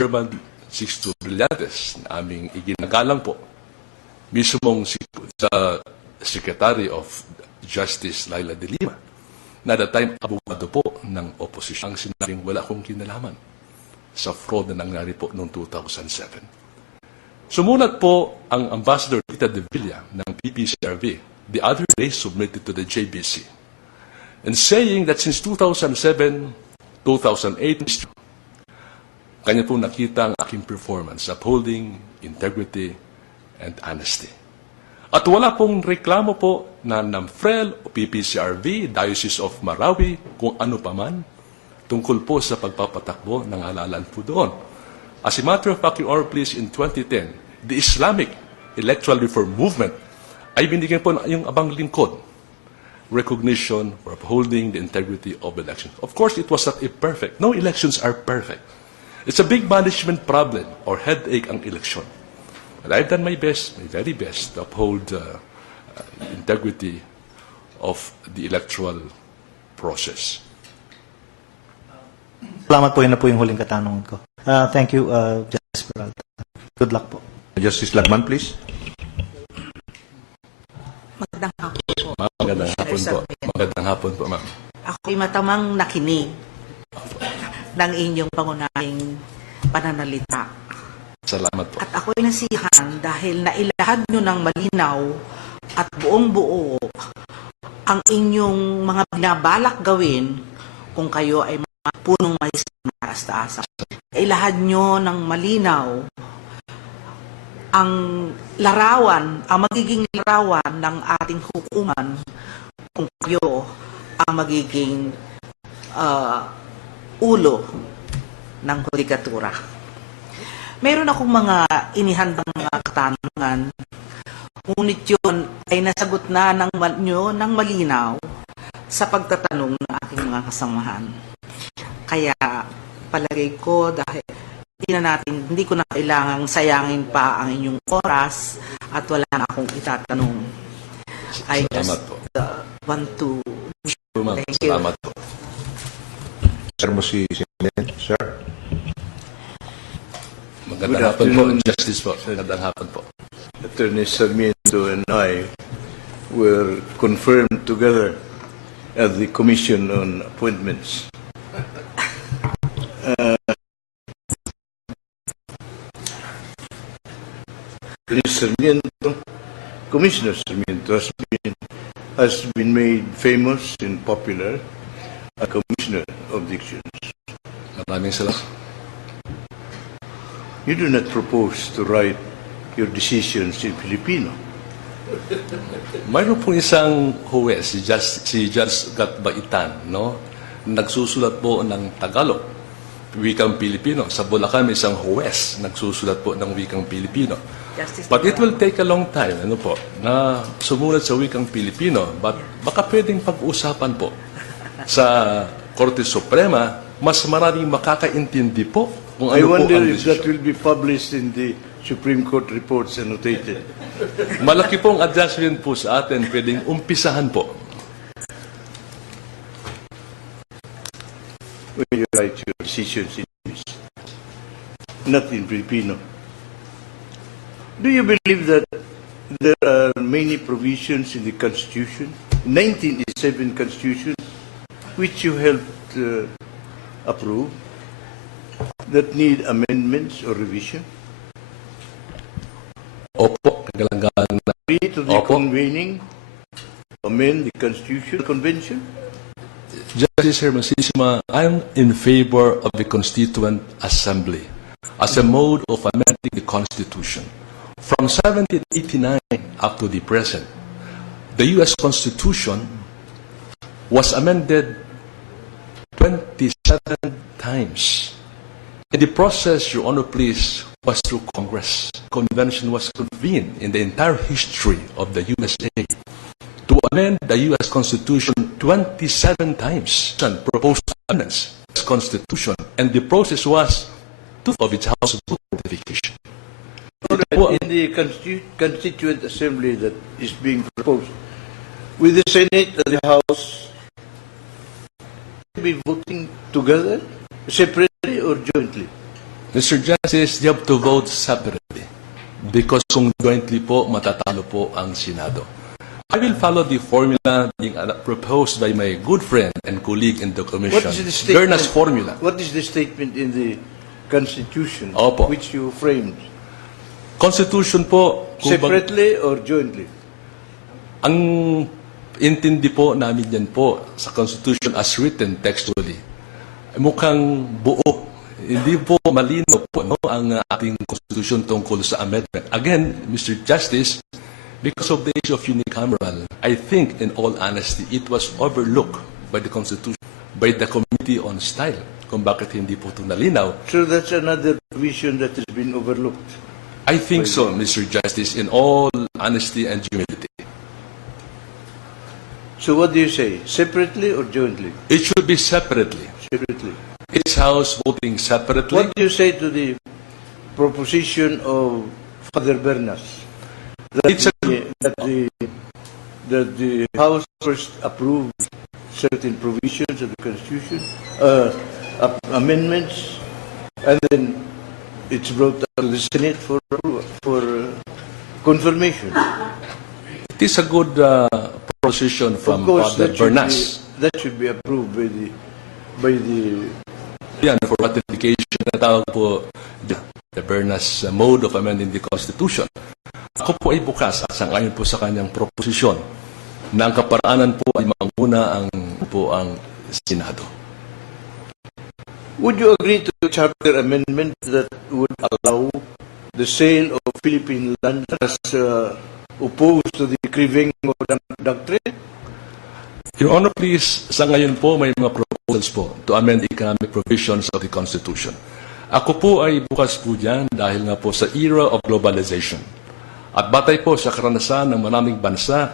Chairman Sixto Brillantes na aming iginagalang po, mismong sa Secretary of Justice Laila de Lima, na at that time abogado po ng oposisyon, ang sinabing wala akong kinalaman sa fraud na nangyari po noong 2007. Sumulat po ang Ambassador Tita de Villa ng PPCRV the other day submitted to the JBC and saying that since 2007, 2008, kanya po nakita ang aking performance, upholding integrity and honesty. At wala pong reklamo po na NAMFREL o PPCRV, Diocese of Marawi, kung ano paman, tungkol po sa pagpapatakbo ng halalan po doon. As a matter of fact, Your Honor, please, in 2010, the Islamic Electoral Reform Movement ay binigyan po yung abang lingkod, recognition for upholding the integrity of elections. Of course, it was not a perfect. No elections are perfect. It's a big management problem or headache ang election. But I've done my best, my very best, to uphold integrity of the electoral process. Salamat po, yun na po yung huling katanungan ko. Thank you, Justice Peralta. Good luck po. Justice Lagman, please. Magandang hapon po. Magandang hapon po. Magandang hapon po, ma'am. Ako'y matamang nakinig ng inyong pangunahing pananalita. Salamat po. At ako'y nasiyahan dahil nailahad nyo ng malinaw at buong-buo ang inyong mga binabalak gawin kung kayo ay mga punong mahistang taas-taasan. Ilahad nyo ng malinaw ang larawan, ang magiging larawan ng ating hukuman kung kayo ang magiging ulo ng hudikatura. Meron akong mga inihandang mga katanungan, ngunit yun ay nasagot na ng malinaw sa pagtatanong ng aking mga kasamahan. Kaya palagay ko dahil hindi ko na kailangang sayangin pa ang inyong oras at wala na akong itatanong. I just want to thank you. Salamat po. Sir mo si Sir. Magandang hapon po, Justice po. Magandang hapon po. Attorney Sarmiento and I were confirmed together at the Commission on Appointments. Commissioner Sarmiento has been made famous and popular as Commissioner of Elections. Maraming salamat. You do not propose to write your decisions in Filipino. Mayroon pong isang huwes, si Judge Gatbaitan, no? Nagsusulat po ng Tagalog, wikang Pilipino. Sa Bulacan, may isang huwes, nagsusulat po ng wikang Pilipino. But it will take a long time, ano po, na sumulat sa wikang Pilipino. But baka pwedeng pag-usapan po sa Korte Suprema, mas maraming makakaintindi po kung ano I wonder po ang if that desisyon. will be published in the Supreme Court reports annotated. Malaki pong adjustment po sa atin, pwedeng umpisahan po. When you write your decisions in English, not in Filipino. Do you believe that there are many provisions in the Constitution, 1987 Constitution, which you helped approve, that need amendments or revision? Opo, kagalangan na. Agree to the Opo. convening, amend the Constitutional Convention? Justice Hermosissima, I'm in favor of the Constituent Assembly as a mode of amending the Constitution. From 1789 up to the present, the U.S. Constitution was amended 27 times. And the process, Your Honor, please, was through Congress. Convention was convened in the entire history of the USA to amend the U.S. Constitution 27 times and proposed amendments to the Constitution, and the process was two of its House of ratification. In the Constituent Assembly that is being proposed, with the Senate and the House, be voting together, separately or jointly? Mr. Justice, you have to vote separately because kung jointly po, matatalo po ang Senado. I will follow the formula being proposed by my good friend and colleague in the Commission, What is the statement? Berna's formula. What is the statement in the Constitution Opo. which you framed? Constitution po, kung Separately or jointly? ang intindi po namin yan po sa Constitution as written textually, mukhang buo. Hindi po malinaw po no, ang ating Constitution tungkol sa amendment. Again, Mr. Justice, because of the issue of unicameral, I think, in all honesty, it was overlooked by the Constitution, by the Committee on Style, kung bakit hindi po ito nalinaw. So that's another provision that has been overlooked. I think so, Mr. Justice, in all honesty and humility. So what do you say? Separately or jointly? It should be separately. Separately. Each House voting separately. What do you say to the proposition of Father Bernas? It's a That the House first approved certain provisions of the Constitution, amendments, and then it's brought to the Senate for confirmation. It is a good proposition from Of course, Father Bernas. that should be approved by the Yan, for ratification na tawag po the Bernas mode of amending the Constitution. Ako po ay bukas at sangayon po sa kanyang proposisyon na ang kaparaanan po ay manguna ang Senado. Would you agree to the charter amendment that would allow the sale of Philippine land as opposed to the Crivengo doctrine? Your Honor, please, sa ngayon po may mga proposals po to amend economic provisions of the Constitution. Ako po ay bukas po dyan dahil nga po sa era of globalization. At batay po sa karanasan ng maraming bansa,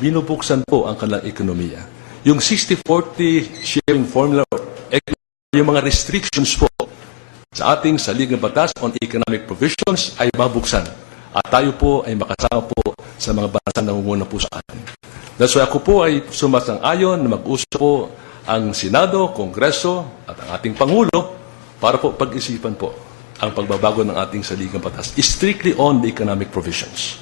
binubuksan po ang kanilang ekonomiya. Yung 60-40 sharing formula, yung mga restrictions po sa ating saligang batas on economic provisions ay mabuksan. At tayo po ay makasama po sa mga bansa na nangunguna po sa atin. That's why ako po ay sumasang-ayon na mag-usap po ang Senado, Kongreso at ang ating Pangulo para po pag-isipan po ang pagbabago ng ating saligang batas strictly on the economic provisions.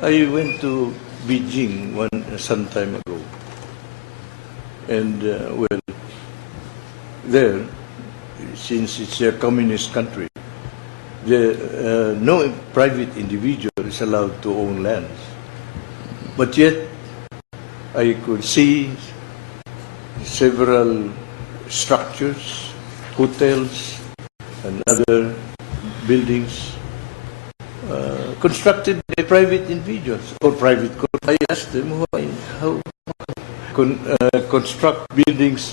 I went to Beijing some time ago, and there, since it's a communist country, no private individual is allowed to own lands. But yet, I could see several structures, hotels, and other buildings constructed by private individuals or private. I asked them how construct buildings.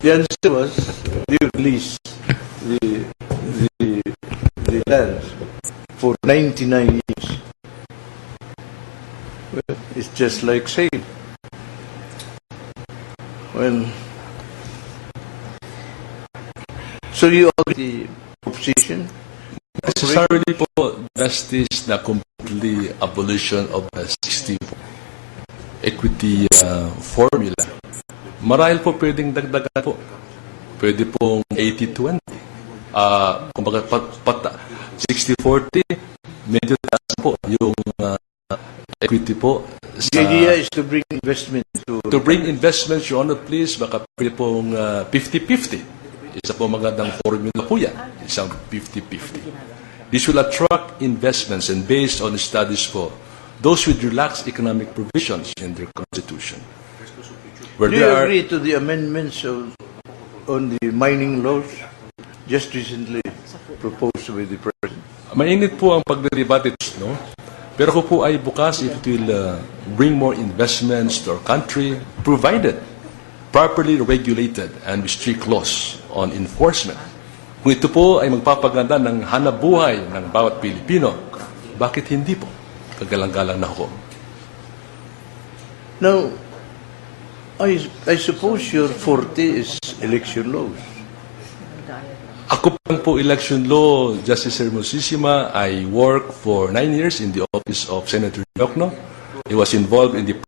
The answer was they release the land for 99 years. Well, it's just like sale. Well, so you agree the proposition? Necessarily po, justice na completely abolition of the 60 equity formula. Marahil po pwedeng dagdagan po. Pwede pong 80-20. Kumbaga, 60-40, medyo taas po yung equity po. The idea is to bring investment To bring investments, Your Honor, please, baka pwede pong 50-50. Isa po magandang formula po yan. Isang 50-50. This will attract investments and based on studies po, those with relaxed economic provisions in their constitution. Where Do you there are, agree to the amendments on the mining laws just recently proposed by the President? mainit po ang pagdedebate, no? Pero ko po ay bukas if it will bring more investments to our country, provided properly regulated and with strict laws on enforcement. Kung ito po ay magpapaganda ng hanabuhay ng bawat Pilipino, bakit hindi po? Kagalang-galang na ako. Now, I suppose your forte is election laws. Ako lang po election law, Justice Hermosissima. I worked for 9 years in the office of Senator Diokno. I was involved in the